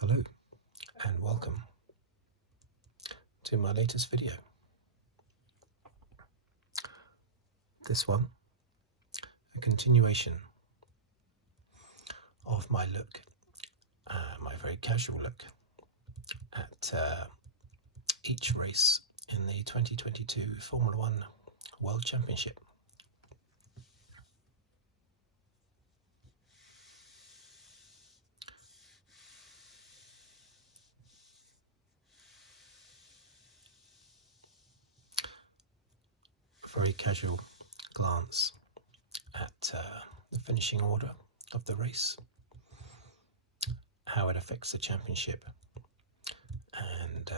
Hello and welcome to my latest video. This one, a continuation of my look, my very casual look at each race in the 2022 Formula One World Championship. A very casual glance at the finishing order of the race, how it affects the championship, and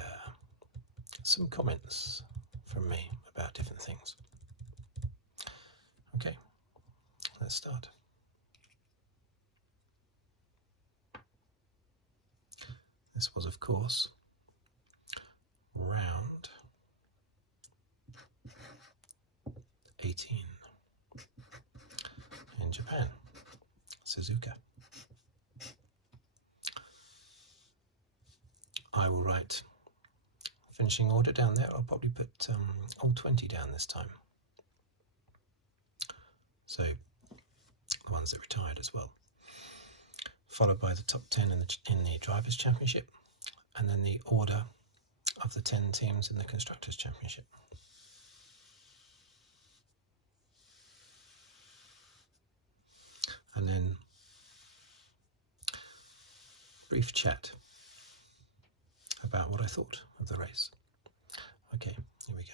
some comments from me about different things. Okay, let's start. This was, of course, round 18 in Japan, Suzuka. I will write finishing order down there. I'll probably put all 20 down this time. So the ones that retired as well. Followed by the top 10 in the Drivers' Championship, and then the order of the 10 teams in the Constructors' Championship. And then brief chat about what I thought of the race. Okay, here we go.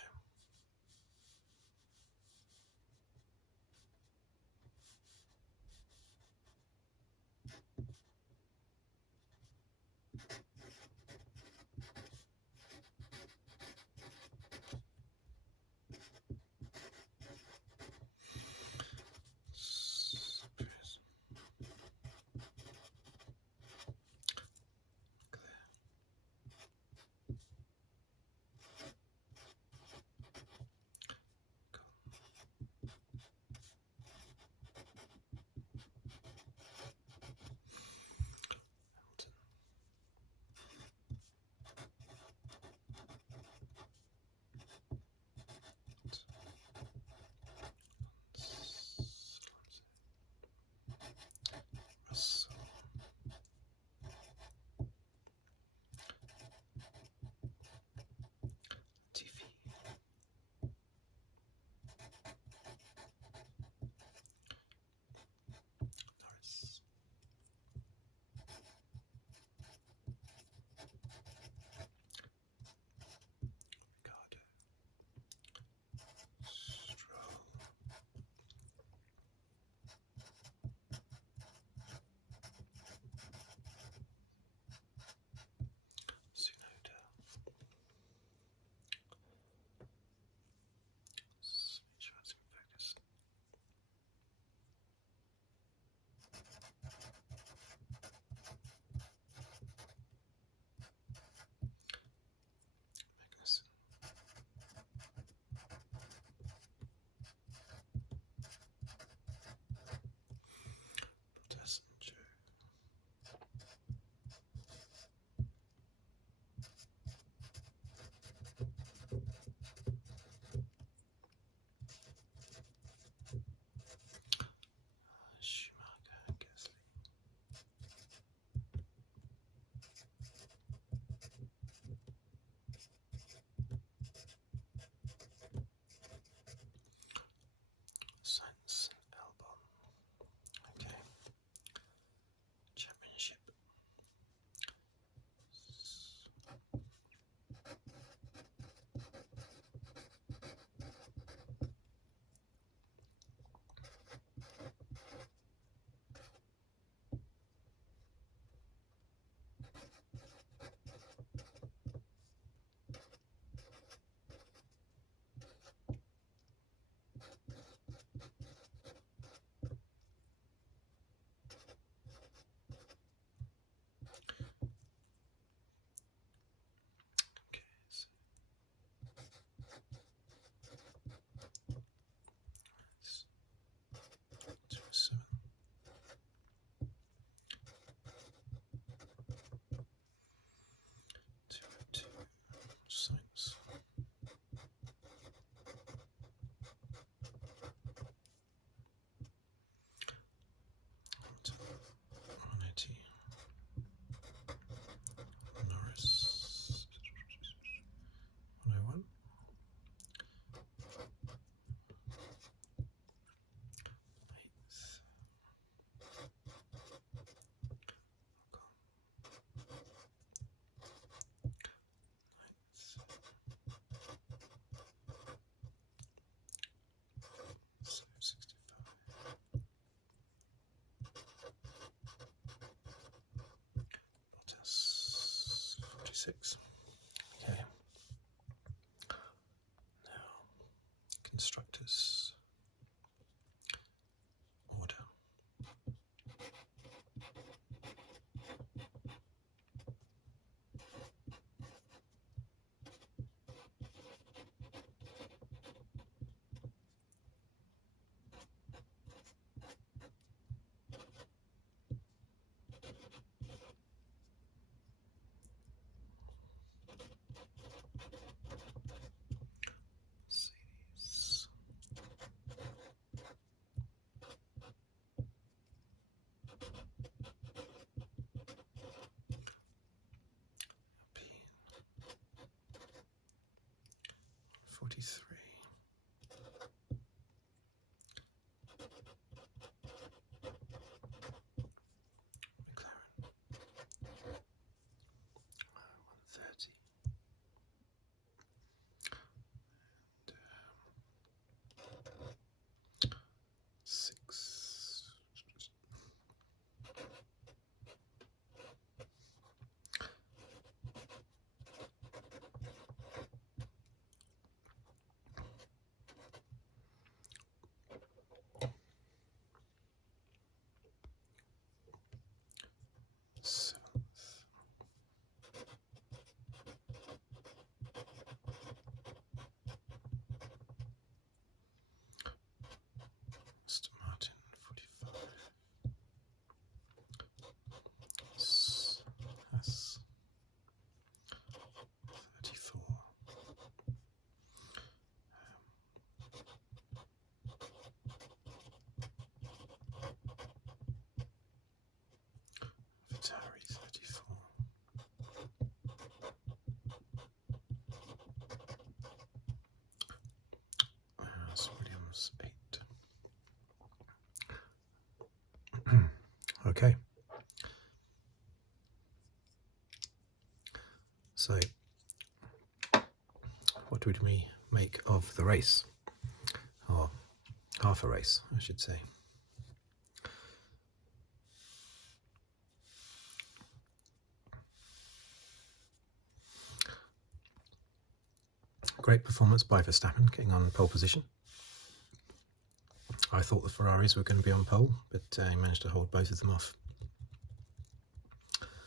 6. Okay. Now, constructors order. Mercedes. 43. McLaren. 130. And 6. Aston Martin 45. Haas 34. Ferrari 34. Williams 8. Okay. So, what would we make of the race? Or half a race, I should say. Great performance by Verstappen, getting on pole position. I thought the Ferraris were going to be on pole, but he managed to hold both of them off.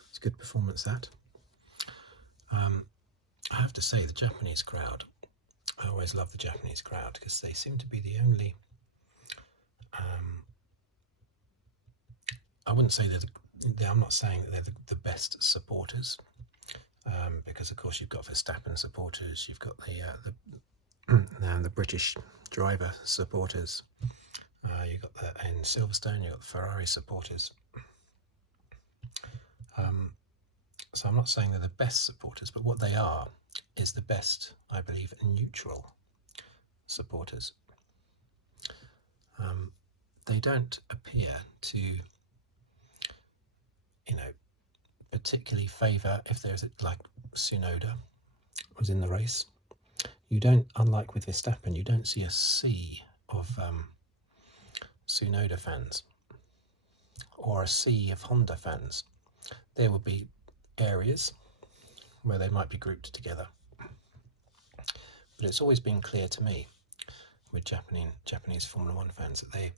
It's a good performance, that. I have to say, the Japanese crowd, I always love the Japanese crowd because they seem to be the only, I wouldn't say I'm not saying that they're the best supporters, because of course you've got Verstappen supporters, you've got the British driver supporters, you've got in Silverstone, you've got the Ferrari supporters. So I'm not saying they're the best supporters, but what they are is the best, I believe, neutral supporters. They don't appear to, particularly favour, if there's like Tsunoda was in the race, you don't, unlike with Verstappen, you don't see a sea of Tsunoda fans or a sea of Honda fans. There would be areas where they might be grouped together. But it's always been clear to me with Japanese Formula One fans that they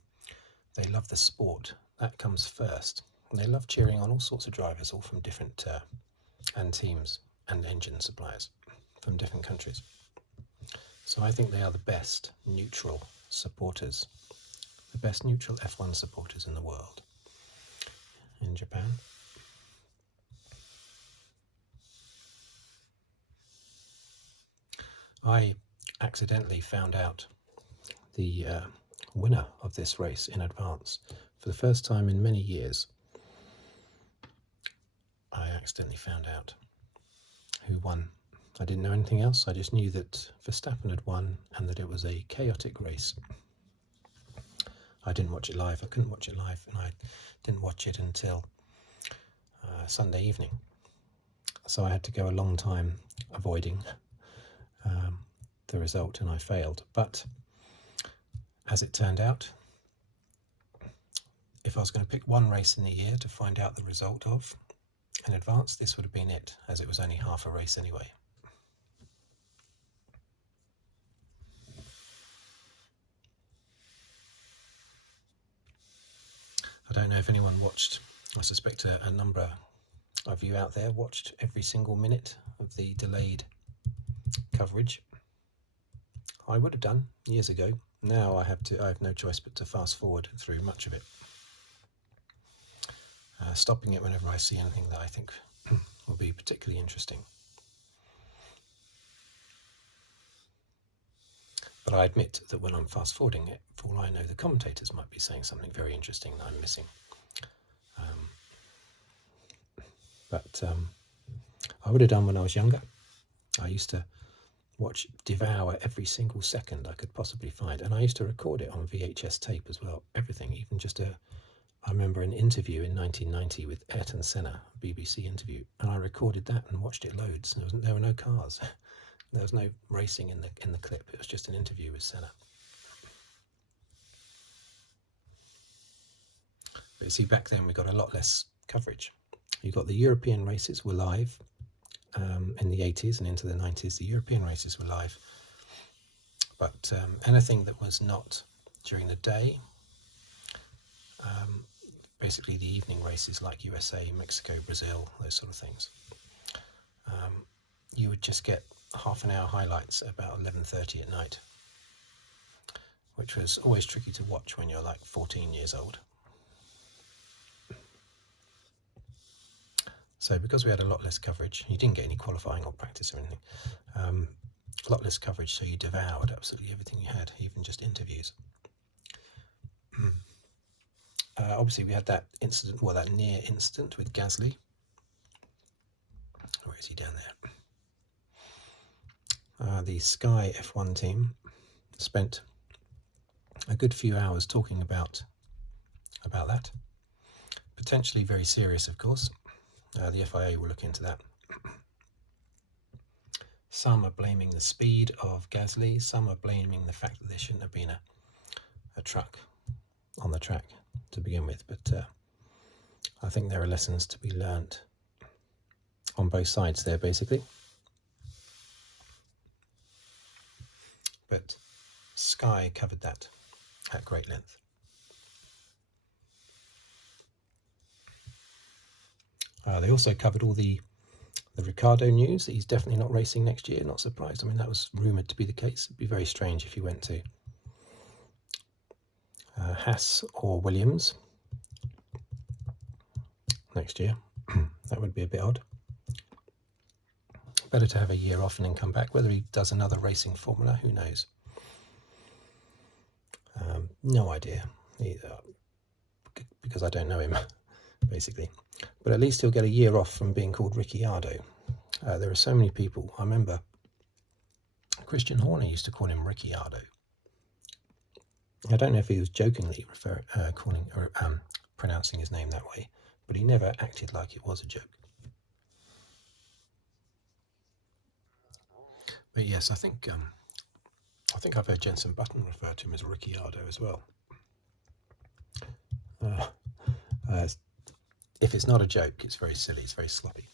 love the sport. That comes first. And they love cheering on all sorts of drivers, all from different and teams and engine suppliers from different countries. So I think they are the best neutral supporters, the best neutral F1 supporters in the world, in Japan. I accidentally found out the winner of this race in advance. For the first time in many years, I accidentally found out who won. I didn't know anything else. I just knew that Verstappen had won and that it was a chaotic race. I didn't watch it live. I couldn't watch it live, and I didn't watch it until Sunday evening. So I had to go a long time avoiding the result, and I failed. But as it turned out, if I was going to pick one race in the year to find out the result of, in advance, this would have been it, as it was only half a race anyway. I don't know if anyone watched. I suspect a number of you out there watched every single minute of the delayed coverage. I would have done years ago. Now I have no choice but to fast forward through much of it, stopping it whenever I see anything that I think will be particularly interesting. But I admit that when I'm fast forwarding it, for all I know, the commentators might be saying something very interesting that I'm missing. But I would have done when I was younger. I used to devour every single second I could possibly find, and I used to record it on VHS tape as well. Everything, even just I remember an interview in 1990 with Ayrton Senna, a BBC interview, and I recorded that and watched it loads. There were no cars, there was no racing in the clip. It was just an interview with Senna. But you see, back then we got a lot less coverage. You got the European races were live in the 80s and into the 90s. The European races were live, but anything that was not during the day, basically the evening races like USA, Mexico, Brazil, those sort of things, you would just get half an hour highlights about 11:30 at night, which was always tricky to watch when you're like 14 years old. So because we had a lot less coverage, you didn't get any qualifying or practice or anything, a lot less coverage, so you devoured absolutely everything you had, even just interviews. Obviously we had that incident, that near incident with Gasly. Where is he down there? The Sky F1 team spent a good few hours talking about that. Potentially very serious, of course. The FIA will look into that. Some are blaming the speed of Gasly, some are blaming the fact that there shouldn't have been a truck on the track to begin with, but I think there are lessons to be learnt on both sides there, basically. But Sky covered that at great length. They also covered all the Ricciardo news, that he's definitely not racing next year. Not surprised. I mean, that was rumoured to be the case. It'd be very strange if he went to Haas or Williams next year. That would be a bit odd. Better to have a year off and then come back. Whether he does another racing formula, who knows? No idea, because I don't know him, basically. But at least he'll get a year off from being called Ricciardo. There are so many people. I remember Christian Horner used to call him Ricciardo. I don't know if he was jokingly pronouncing his name that way, but he never acted like it was a joke. But yes, I think I've heard Jenson Button refer to him as Ricciardo as well. If it's not a joke, it's very silly, it's very sloppy.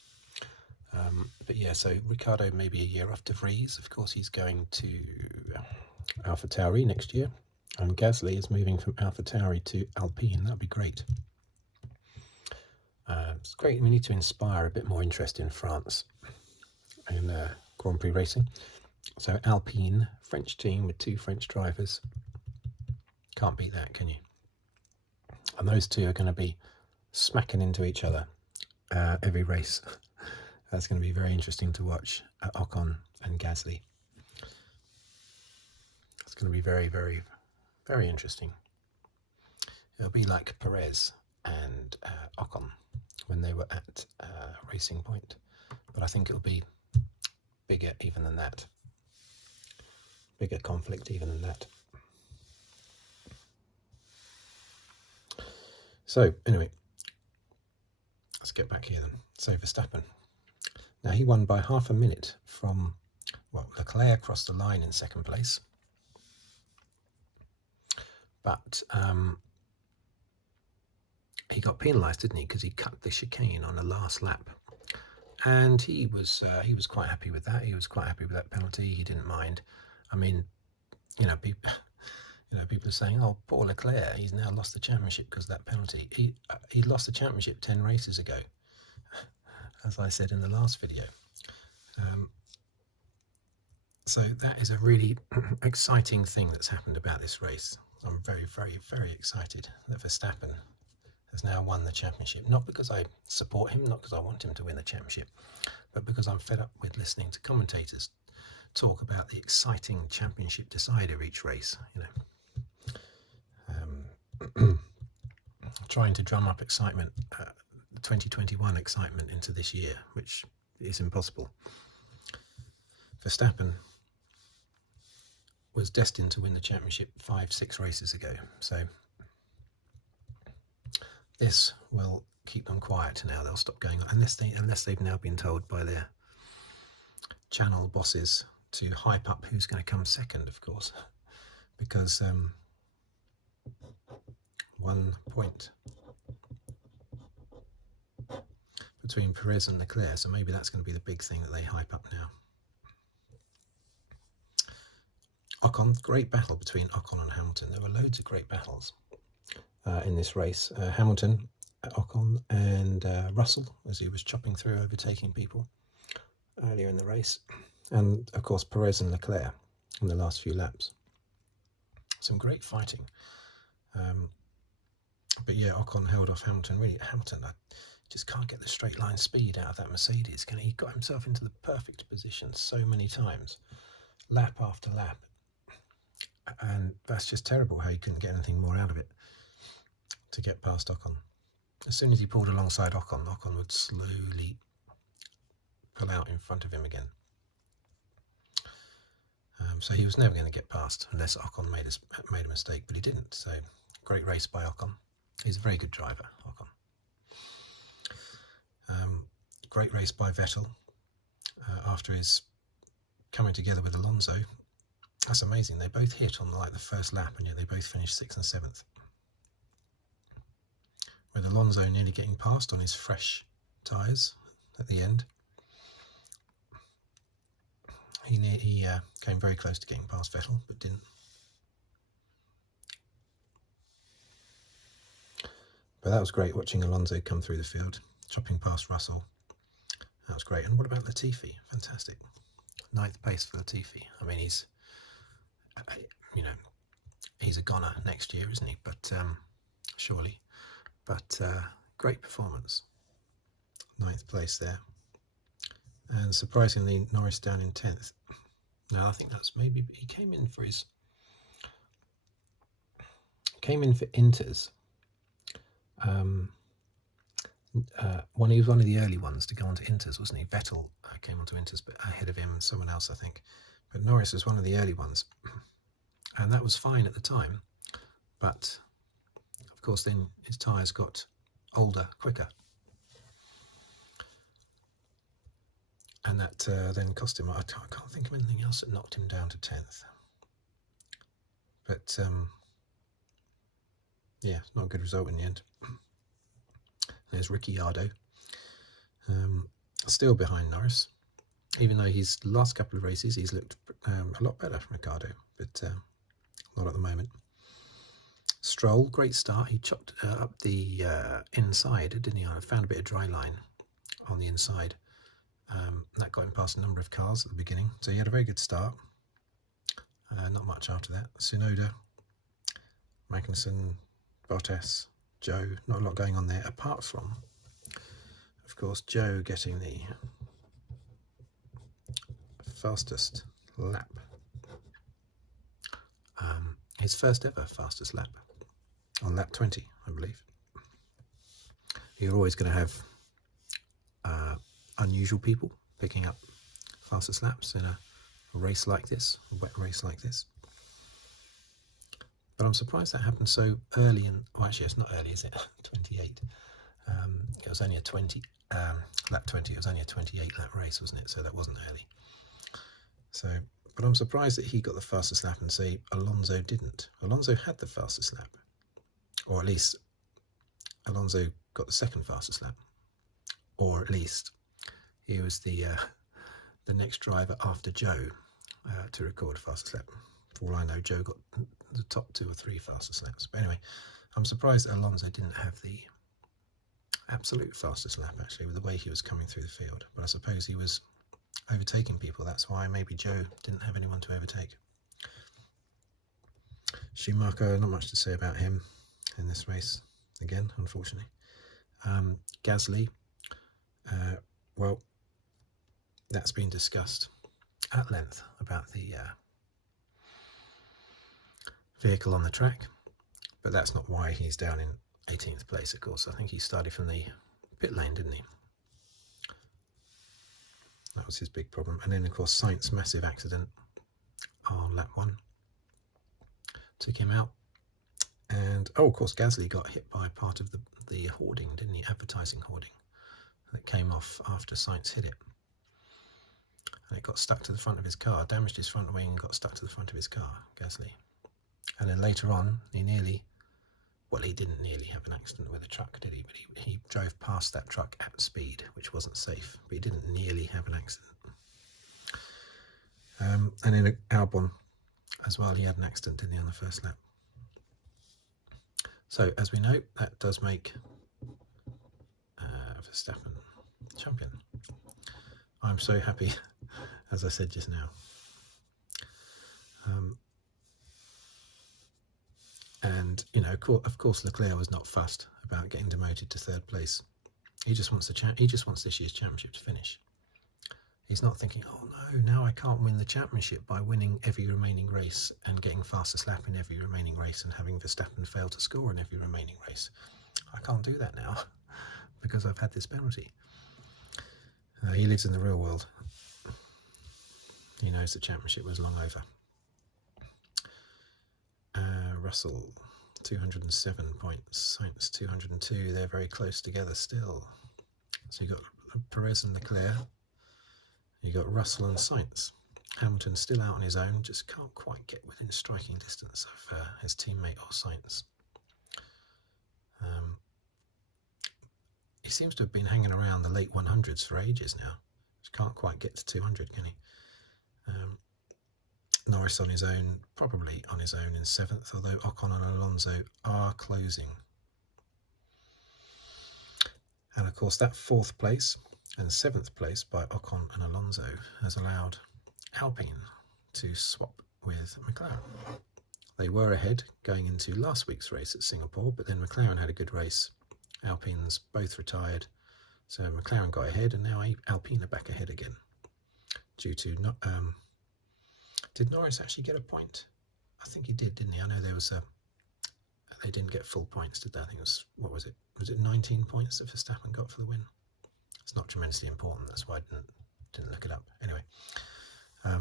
But yeah, so Ricciardo maybe a year off. De Vries, of course, he's going to AlphaTauri next year, and Gasly is moving from AlphaTauri to Alpine. That'd be great. It's great. We need to inspire a bit more interest in France in Grand Prix racing. So Alpine, French team with 2 French drivers. Can't beat that, can you? And those two are going to be smacking into each other every race. That's going to be very interesting to watch, Ocon and Gasly. It's going to be very, very, very interesting. It'll be like Perez and Ocon when they were at Racing Point. But I think it'll be bigger even than that. Bigger conflict even than that. So, anyway, let's get back here then. So, Verstappen. Now, he won by half a minute from, Leclerc crossed the line in second place. But he got penalised, didn't he? Because he cut the chicane on the last lap, and he was quite happy with that. He was quite happy with that penalty. He didn't mind. I mean, people, people are saying, "Oh, poor Leclerc, he's now lost the championship because of that penalty." He lost the championship 10 races ago, as I said in the last video. So that is a really exciting thing that's happened about this race. I'm very, very, very excited that Verstappen has now won the championship. Not because I support him, not because I want him to win the championship, but because I'm fed up with listening to commentators talk about the exciting championship decider each race. Trying to drum up excitement, 2021 excitement into this year, which is impossible. Verstappen was destined to win the championship 5-6 races ago, so this will keep them quiet now. They'll stop going on unless they've now been told by their channel bosses to hype up who's going to come second, of course, because 1 point between Perez and Leclerc, so maybe that's going to be the big thing that they hype up now. Ocon, great battle between Ocon and Hamilton. There were loads of great battles in this race. Hamilton, Ocon and Russell, as he was chopping through, overtaking people earlier in the race. And, of course, Perez and Leclerc in the last few laps. Some great fighting. But, yeah, Ocon held off Hamilton. Really, Hamilton, I just can't get the straight line speed out of that Mercedes. He got himself into the perfect position so many times, lap after lap. And that's just terrible how he couldn't get anything more out of it to get past Ocon. As soon as he pulled alongside Ocon, Ocon would slowly pull out in front of him again. So he was never going to get past unless Ocon made a mistake, but he didn't. So great race by Ocon. He's a very good driver, Ocon. Great race by Vettel after his coming together with Alonso. That's amazing. They both hit on the first lap, and yet they both finished 6th and 7th. With Alonso nearly getting past on his fresh tyres at the end. He came very close to getting past Vettel, but didn't. But that was great, watching Alonso come through the field, chopping past Russell. That was great. And what about Latifi? Fantastic. 9th place for Latifi. I mean, he's a goner next year, isn't he? But surely. But great performance. 9th place there. And surprisingly, Norris down in 10th. Now, I think that's maybe he came in for Inters. He was one of the early ones to go onto Inters, wasn't he? Vettel came onto Inters, but ahead of him and someone else, I think. But Norris was one of the early ones, and that was fine at the time. But of course, then his tyres got older quicker, and that then cost him. I can't think of anything else that knocked him down to 10th. But yeah, not a good result in the end. There's Ricciardo, still behind Norris, even though his last couple of races he's looked a lot better from Ricciardo, but not at the moment. Stroll, great start. He chopped up the inside, didn't he? I found a bit of dry line on the inside. That got him past a number of cars at the beginning, so he had a very good start. Not much after that. Tsunoda, Magnussen, Bottas, Joe, not a lot going on there, apart from, of course, Joe getting the fastest lap. His first ever fastest lap, on lap 20, I believe. You're always going to have unusual people picking up fastest laps in a race like this, a wet race like this. But I'm surprised that happened so early. Well, actually, it's not early, is it? 28. It was only a 20 lap 20. It was only a 28 lap race, wasn't it? So that wasn't early. So, but I'm surprised that he got the fastest lap and say Alonso didn't. Alonso had the fastest lap, or at least Alonso got the second fastest lap, or at least he was the next driver after Joe to record fastest lap. For all I know, Joe got the top 2 or 3 fastest laps. But anyway, I'm surprised that Alonso didn't have the absolute fastest lap, actually, with the way he was coming through the field. But I suppose he was overtaking people. That's why maybe Joe didn't have anyone to overtake. Schumacher, not much to say about him in this race, again, unfortunately. Gasly, well, that's been discussed at length about the vehicle on the track, but that's not why he's down in 18th place, of course. I think he started from the pit lane, didn't he? That was his big problem. And then, of course, Sainz, massive accident on lap 1. Took him out. And, oh, of course, Gasly got hit by part of the hoarding, didn't he? Advertising hoarding that came off after Sainz hit it. And it got stuck to the front of his car, damaged his front wing and got stuck to the front of his car, Gasly. And then later on, he didn't nearly have an accident with a truck, did he? But he drove past that truck at speed, which wasn't safe, but he didn't nearly have an accident. And in Albon as well, he had an accident, didn't he, on the first lap. So, as we know, that does make Verstappen champion. I'm so happy, as I said just now. And, you know, of course, Leclerc was not fussed about getting demoted to 3rd place. He just wants he just wants this year's championship to finish. He's not thinking, oh no, now I can't win the championship by winning every remaining race and getting fastest lap in every remaining race and having Verstappen fail to score in every remaining race. I can't do that now because I've had this penalty. He lives in the real world. He knows the championship was long over. Russell, 207 points. Sainz, 202. They're very close together still. So you got Perez and Leclerc. You got Russell and Sainz. Hamilton still out on his own, just can't quite get within striking distance of his teammate or Sainz. He seems to have been hanging around the late 100s for ages now. Just can't quite get to 200, can he? Norris on his own, probably on his own in 7th, although Ocon and Alonso are closing. And of course that 4th place and 7th place by Ocon and Alonso has allowed Alpine to swap with McLaren. They were ahead going into last week's race at Singapore, but then McLaren had a good race. Alpine's both retired, so McLaren got ahead, and now Alpine are back ahead again due to not. Did Norris actually get a point? I think he did, didn't he? I know there was they didn't get full points, did they? I think it was, what was it? Was it 19 points that Verstappen got for the win? It's not tremendously important, that's why I didn't look it up. Anyway, I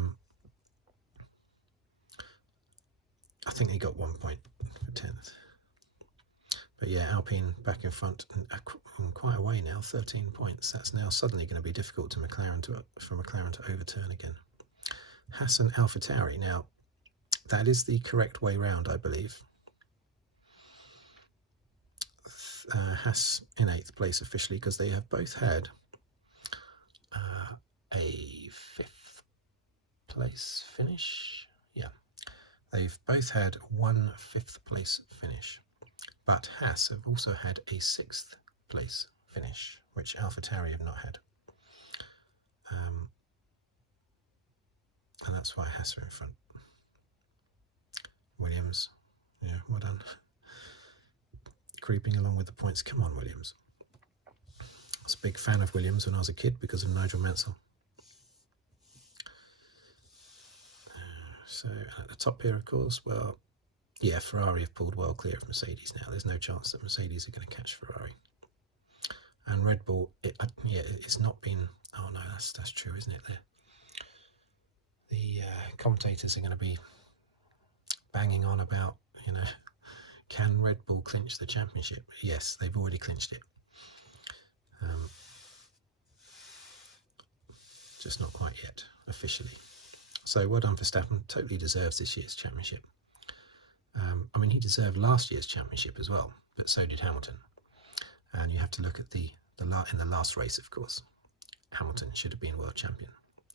think he got 1 point for 10th. But yeah, Alpine back in front and quite a way now, 13 points. That's now suddenly going to be difficult for McLaren to overturn again. Haas and AlphaTauri. Now, that is the correct way round, I believe. Haas in 8th place officially, because they have both had a 5th place finish. Yeah, they've both had 1 5th place finish, but Haas have also had a 6th place finish, which AlphaTauri have not had. And that's why Haas are in front. Williams, yeah, well done. Creeping along with the points. Come on, Williams. I was a big fan of Williams when I was a kid because of Nigel Mansell. So at the top here, of course, well, yeah, Ferrari have pulled well clear of Mercedes now. There's no chance that Mercedes are going to catch Ferrari. And Red Bull, it's not been. Oh no, that's true, isn't it? The commentators are going to be banging on about, you know, can Red Bull clinch the championship? Yes, they've already clinched it. Just not quite yet, officially. So well done Verstappen, totally deserves this year's championship. I mean, he deserved last year's championship as well, but so did Hamilton. And you have to look at in the last race, of course, Hamilton should have been world champion,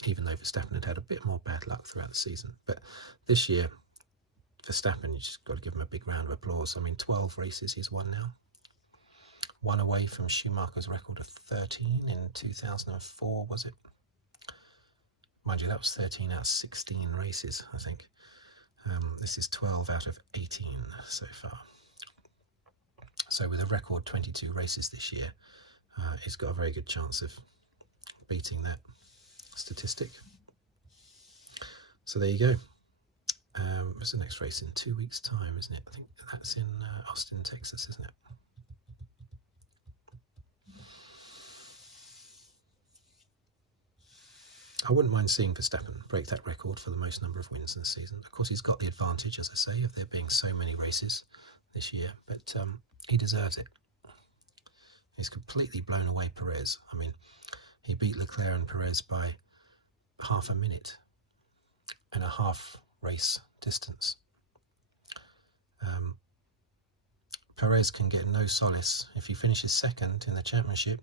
even though Verstappen had a bit more bad luck throughout the season. But this year, Verstappen, you just got to give him a big round of applause. I mean, 12 races he's won now. One away from Schumacher's record of 13 in 2004, was it? Mind you, that was 13 out of 16 races, I think. This is 12 out of 18 so far. So with a record 22 races this year, he's got a very good chance of beating that statistic. So there you go. What's the next race? In 2 weeks' time, isn't it? I think that's in Austin, Texas, isn't it? I wouldn't mind seeing Verstappen break that record for the most number of wins in the season. Of course, he's got the advantage, as I say, of there being so many races this year, but he deserves it. He's completely blown away Perez. I mean, he beat Leclerc and Perez by half a minute and a half race distance. Perez can get no solace if he finishes second in the championship.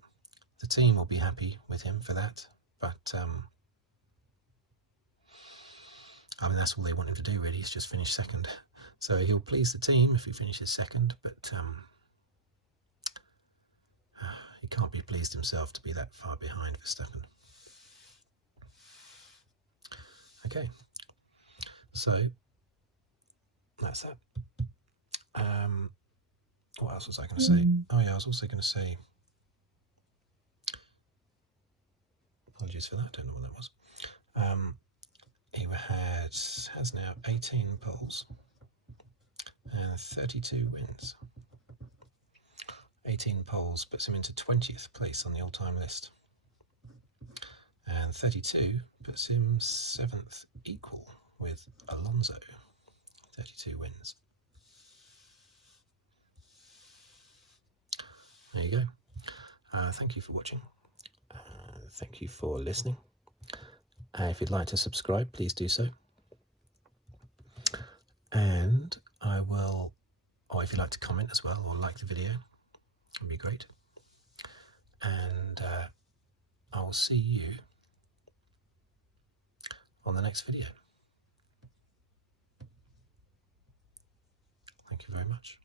The team will be happy with him for that, but I mean, that's all they want him to do, really, is just finish second. So he'll please the team if he finishes second, but he can't be pleased himself to be that far behind Verstappen. Okay, so that's that. What else was I going to say? Oh yeah, I was also going to say, apologies for that, I don't know what that was. He has now 18 poles and 32 wins. 18 poles puts him into 20th place on the all-time list, and 32 puts him 7th, equal with Alonso. 32 wins. There you go. Thank you for watching. Thank you for listening. If you'd like to subscribe, please do so. And I will, or if you'd like to comment as well, or like the video, it'd be great. And I will see you on the next video. Thank you very much.